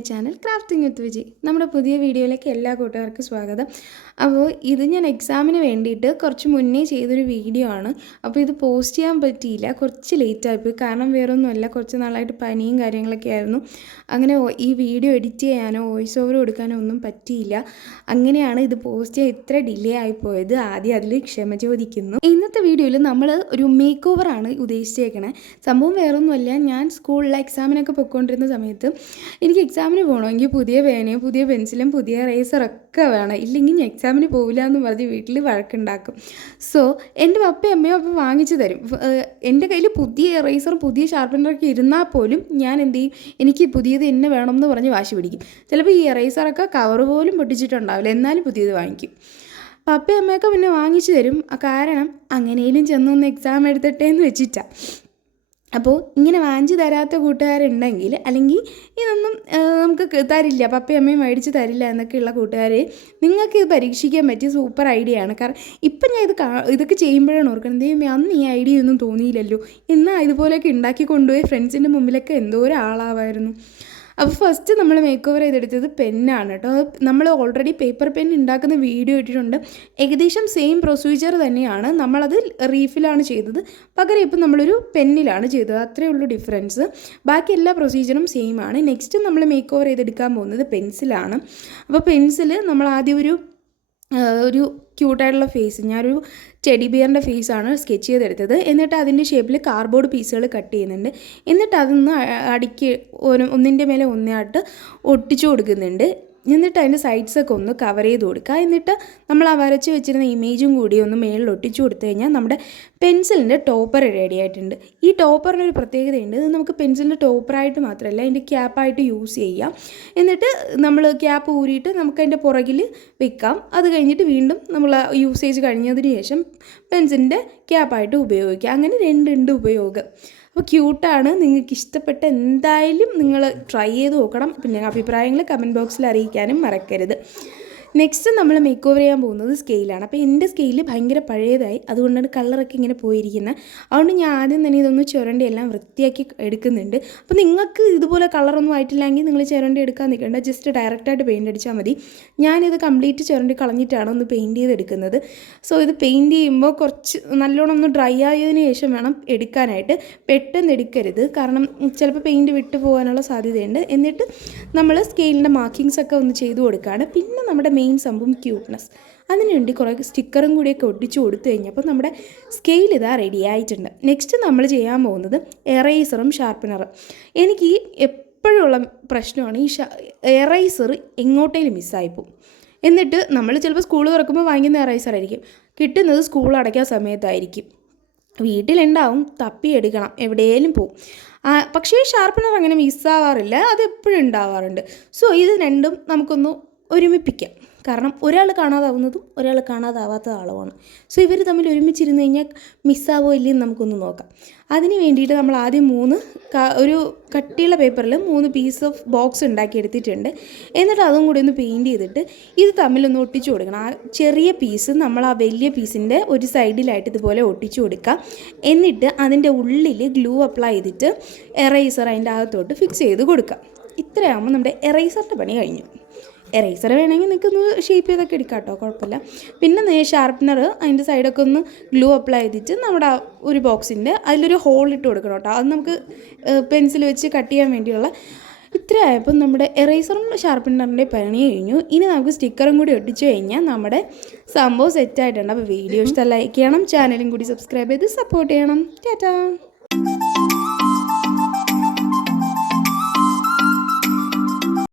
My channel crafting വിത്ത് വിജി. നമ്മുടെ പുതിയ വീഡിയോയിലേക്ക് എല്ലാ കൂട്ടുകാർക്കും സ്വാഗതം. അപ്പോൾ ഇത് ഞാൻ എക്സാമിന് വേണ്ടിയിട്ട് കുറച്ച് മുന്നേ ചെയ്തൊരു വീഡിയോ ആണ്. അപ്പോൾ ഇത് പോസ്റ്റ് ചെയ്യാൻ പറ്റിയില്ല, കുറച്ച് ലേറ്റായിപ്പോയി. കാരണം വേറൊന്നുമല്ല, കുറച്ച് നാളായിട്ട് പനിയും കാര്യങ്ങളൊക്കെ ആയിരുന്നു. അങ്ങനെ ഈ വീഡിയോ എഡിറ്റ് ചെയ്യാനോ വോയിസ് ഓവർ കൊടുക്കാനോ ഒന്നും പറ്റിയില്ല. അങ്ങനെയാണ് ഇത് പോസ്റ്റ് ചെയ്യാൻ ഇത്ര ഡിലേ ആയിപ്പോയത്. ആദ്യം അതിൽ ക്ഷമ ചോദിക്കുന്നു. ഇന്നത്തെ വീഡിയോയിൽ നമ്മൾ ഒരു മേക്ക് ഓവറാണ് ഉദ്ദേശിച്ചേക്കണേ. സംഭവം വേറൊന്നുമല്ല, ഞാൻ സ്കൂളിലെ എക്സാമിനൊക്കെ പൊയ്ക്കൊണ്ടിരുന്ന സമയത്ത് എനിക്ക് എക്സാമിന് പോകണമെങ്കിൽ പുതിയ പേനയും പുതിയ പെൻസിലും പുതിയ റേസറൊക്കെ വേണം, ഇല്ലെങ്കിൽ ഞാൻ എക്സാമിന് പോവില്ല എന്ന് പറഞ്ഞ് വീട്ടിൽ വഴക്കുണ്ടാക്കും. സോ എൻ്റെ പപ്പയും അമ്മയും അപ്പോൾ വാങ്ങിച്ചു തരും. എൻ്റെ കയ്യിൽ പുതിയ റേസറും പുതിയ ഷാർപ്പനറൊക്കെ ഇരുന്നാൽ പോലും ഞാൻ എന്ത് ചെയ്യും, എനിക്ക് പുതിയത് തന്നെ വേണം എന്ന് പറഞ്ഞ് വാശി പിടിക്കും. ചിലപ്പോൾ ഈ റേസറൊക്കെ കവർ പോലും പൊട്ടിച്ചിട്ടുണ്ടാവില്ല, എന്നാലും പുതിയത് വാങ്ങിക്കും. പപ്പയും അമ്മയൊക്കെ പിന്നെ വാങ്ങിച്ചു തരും. കാരണം അങ്ങനെയും ചെന്നൊന്ന് എക്സാം എടുത്തിട്ടേ എന്ന് വെച്ചിട്ടാണ്. അപ്പോൾ ഇങ്ങനെ വാങ്ങിച്ച് തരാത്ത കൂട്ടുകാരുണ്ടെങ്കിൽ, അല്ലെങ്കിൽ ഇതൊന്നും നമുക്ക് തരില്ല, പപ്പയും അമ്മയും മേടിച്ച് തരില്ല എന്നൊക്കെയുള്ള കൂട്ടുകാർ, നിങ്ങൾക്ക് ഇത് പരീക്ഷിക്കാൻ പറ്റിയ സൂപ്പർ ഐഡിയ ആണ്. കാരണം ഇപ്പം ഞാൻ ഇതൊക്കെ ചെയ്യുമ്പോഴാണ് ഓർക്കുന്നത്, ദൈവമേ അന്ന് ഈ ഐഡിയ ഒന്നും തോന്നിയില്ലല്ലോ, എന്നാൽ ഇതുപോലെയൊക്കെ ഉണ്ടാക്കി കൊണ്ടുപോയി ഫ്രണ്ട്സിൻ്റെ മുമ്പിലൊക്കെ എന്തോ ഒരാളാവായിരുന്നു. അപ്പോൾ ഫസ്റ്റ് നമ്മൾ മേക്ക് ഓവർ ചെയ്തെടുത്തത് പെന്നാണ് കേട്ടോ. നമ്മൾ ഓൾറെഡി പേപ്പർ പെൻ ഉണ്ടാക്കുന്ന വീഡിയോ ഇട്ടിട്ടുണ്ട്. ഏകദേശം സെയിം പ്രൊസീജിയർ തന്നെയാണ്, നമ്മളത് റീഫിലാണ് ചെയ്തത്. പകരം ഇപ്പം നമ്മളൊരു പെന്നിലാണ് ചെയ്തത്, അത്രയേ ഉള്ളൂ ഡിഫറൻസ്. ബാക്കി എല്ലാ പ്രൊസീജിയറും സെയിം ആണ്. നെക്സ്റ്റ് നമ്മൾ മേക്ക് ഓവർ ചെയ്തെടുക്കാൻ പോകുന്നത് പെൻസിലാണ്. അപ്പോൾ പെൻസിൽ നമ്മൾ ആദ്യം ഒരു ക്യൂട്ടായിട്ടുള്ള ഫേസ്, ഞാനൊരു ടെഡി ബിയറിൻ്റെ ഫേസാണ് സ്കെച്ച് ചെയ്തെടുത്തത്. എന്നിട്ട് അതിൻ്റെ ഷേപ്പിൽ കാർഡ്ബോർഡ് പീസുകൾ കട്ട് ചെയ്യുന്നുണ്ട്. എന്നിട്ട് അതൊന്ന് ഒന്നിൻ്റെ മേലെ ഒന്നായിട്ട് ഒട്ടിച്ചു കൊടുക്കുന്നുണ്ട്. എന്നിട്ട് അതിൻ്റെ സൈഡ്സൊക്കെ ഒന്ന് കവർ ചെയ്ത് കൊടുക്കുക. എന്നിട്ട് നമ്മൾ ആ വരച്ച് വെച്ചിരുന്ന ഇമേജും കൂടി ഒന്ന് മേളിൽ ഒട്ടിച്ചു കൊടുത്തു കഴിഞ്ഞാൽ നമ്മുടെ പെൻസിലിൻ്റെ ടോപ്പർ റെഡി ആയിട്ടുണ്ട്. ഈ ടോപ്പറിനൊരു പ്രത്യേകതയുണ്ട്, ഇത് നമുക്ക് പെൻസിലിൻ്റെ ടോപ്പറായിട്ട് മാത്രമല്ല അതിൻ്റെ ക്യാപ്പായിട്ട് യൂസ് ചെയ്യാം. എന്നിട്ട് നമ്മൾ ക്യാപ്പ് ഊരിയിട്ട് നമുക്ക് അതിൻ്റെ പുറകിൽ വെക്കാം. അത് കഴിഞ്ഞിട്ട് വീണ്ടും നമ്മൾ യൂസേജ് കഴിഞ്ഞതിന് ശേഷം പെൻസിലിൻ്റെ ക്യാപ്പായിട്ട് ഉപയോഗിക്കാം. അങ്ങനെ രണ്ടുണ്ട് ഉപയോഗം. അപ്പോൾ ക്യൂട്ടാണ്. നിങ്ങൾക്ക് ഇഷ്ടപ്പെട്ട എന്തായാലും നിങ്ങൾ ട്രൈ ചെയ്ത് നോക്കണം. പിന്നെ അഭിപ്രായങ്ങൾ കമൻറ്റ് ബോക്സിൽ അറിയിക്കാനും മറക്കരുത്. നെക്സ്റ്റ് നമ്മൾ മേക്ക് ഓവർ ചെയ്യാൻ പോകുന്നത് സ്കെയിലാണ്. അപ്പോൾ എൻ്റെ സ്കെയിൽ ഭയങ്കര പഴയതായി, അതുകൊണ്ടാണ് കളറൊക്കെ ഇങ്ങനെ പോയിരിക്കുന്നത്. അതുകൊണ്ട് ഞാൻ ആദ്യം തന്നെ ഇതൊന്ന് ചുരണ്ടി എല്ലാം വൃത്തിയാക്കി എടുക്കുന്നുണ്ട്. അപ്പോൾ നിങ്ങൾക്ക് ഇതുപോലെ കളറൊന്നും ആയിട്ടില്ലെങ്കിൽ നിങ്ങൾ ചുരണ്ടി എടുക്കാൻ നിൽക്കേണ്ട, ജസ്റ്റ് ഡയറക്റ്റായിട്ട് പെയിൻ്റ് അടിച്ചാൽ മതി. ഞാനിത് കംപ്ലീറ്റ് ചുരണ്ടി കളഞ്ഞിട്ടാണ് ഒന്ന് പെയിൻറ്റ് ചെയ്തെടുക്കുന്നത്. സോ ഇത് പെയിൻറ്റ് ചെയ്യുമ്പോൾ കുറച്ച് നല്ലോണം ഒന്ന് ഡ്രൈ ആയതിനു ശേഷം വേണം എടുക്കാനായിട്ട്. പെട്ടെന്ന് എടുക്കരുത്, കാരണം ചിലപ്പോൾ പെയിൻറ്റ് വിട്ടു പോകാനുള്ള സാധ്യതയുണ്ട്. എന്നിട്ട് നമ്മൾ സ്കെയിലിൻ്റെ മാർക്കിങ്സൊക്കെ ഒന്ന് ചെയ്ത് കൊടുക്കുകയാണ്. പിന്നെ നമ്മുടെ മെയിൻ സംഭവം ക്യൂട്ട്നെസ്, അതിനുവേണ്ടി കുറേ സ്റ്റിക്കറും കൂടിയൊക്കെ ഒട്ടിച്ച് കൊടുത്തു കഴിഞ്ഞപ്പോൾ നമ്മുടെ സ്കെയിൽ ഇതാ റെഡി ആയിട്ടുണ്ട്. നെക്സ്റ്റ് നമ്മൾ ചെയ്യാൻ പോകുന്നത് എറേസറും ഷാർപ്പനറും. എനിക്ക് എപ്പോഴുള്ള പ്രശ്നമാണ് ഈ എറേസർ എങ്ങോട്ടേലും മിസ്സായിപ്പോവും. എന്നിട്ട് നമ്മൾ ചിലപ്പോൾ സ്കൂൾ തുറക്കുമ്പോൾ വാങ്ങിക്കുന്ന എറേസർ ആയിരിക്കും, കിട്ടുന്നത് സ്കൂൾ അടയ്ക്കാൻ സമയത്തായിരിക്കും. വീട്ടിലുണ്ടാവും, തപ്പിയെടുക്കണം, എവിടെയെങ്കിലും പോവും. പക്ഷേ ഷാർപ്പനർ അങ്ങനെ മിസ്സാവാറില്ല, അത് എപ്പോഴും ഉണ്ടാവാറുണ്ട്. സോ ഇത് രണ്ടും നമുക്കൊന്ന് ഒരുമിപ്പിക്കാം. കാരണം ഒരാൾ കാണാതാവുന്നതും ഒരാൾ കാണാതാവാത്ത ആളുമാണ്. സോ ഇവർ തമ്മിൽ ഒരുമിച്ചിരുന്ന് കഴിഞ്ഞാൽ മിസ്സാവോ ഇല്ലെന്ന് നമുക്കൊന്ന് നോക്കാം. അതിന് വേണ്ടിയിട്ട് നമ്മൾ ആദ്യം ഒരു കട്ടിയുള്ള പേപ്പറിൽ 3 പീസ് ഓഫ് ബോക്സ് ഉണ്ടാക്കി എടുത്തിട്ടുണ്ട്. എന്നിട്ട് അതും കൂടി ഒന്ന് പെയിൻറ്റ് ചെയ്തിട്ട് ഇത് തമ്മിലൊന്ന് ഒട്ടിച്ചു കൊടുക്കണം. ആ ചെറിയ പീസ് നമ്മൾ ആ വലിയ പീസിൻ്റെ ഒരു സൈഡിലായിട്ട് ഇതുപോലെ ഒട്ടിച്ചു കൊടുക്കുക. എന്നിട്ട് അതിൻ്റെ ഉള്ളിൽ ഗ്ലൂ അപ്ലൈ ചെയ്തിട്ട് എറേസർ അതിൻ്റെ അകത്തോട്ട് ഫിക്സ് ചെയ്ത് കൊടുക്കുക. ഇത്രയാകുമ്പോൾ നമ്മുടെ എറേസറിൻ്റെ പണി കഴിഞ്ഞു. എറേസർ വേണമെങ്കിൽ നിൽക്കൊന്ന് ഷേപ്പ് ചെയ്തൊക്കെ എടുക്കാം കേട്ടോ, കുഴപ്പമില്ല. പിന്നെ ഷാർപ്പനർ അതിൻ്റെ സൈഡൊക്കെ ഒന്ന് ഗ്ലൂ അപ്ലൈ ചെയ്തിട്ട് നമ്മുടെ ഒരു ബോക്സിൻ്റെ അതിലൊരു ഹോൾ ഇട്ട് കൊടുക്കണം കേട്ടോ. അത് നമുക്ക് പെൻസിൽ വെച്ച് കട്ട് ചെയ്യാൻ വേണ്ടിയുള്ള. ഇത്രയായപ്പോൾ നമ്മുടെ എറേസറും ഷാർപ്പനറിൻ്റെ പണി കഴിഞ്ഞു. ഇനി നമുക്ക് സ്റ്റിക്കറും കൂടി ഒട്ടിച്ചു കഴിഞ്ഞാൽ നമ്മുടെ സംഭവം സെറ്റായിട്ടുണ്ട്. അപ്പോൾ വീഡിയോ ഇഷ്ടം ലൈക്ക് ചെയ്യണം, ചാനലും കൂടി സബ്സ്ക്രൈബ് ചെയ്ത് സപ്പോർട്ട് ചെയ്യണം. ടാറ്റാ.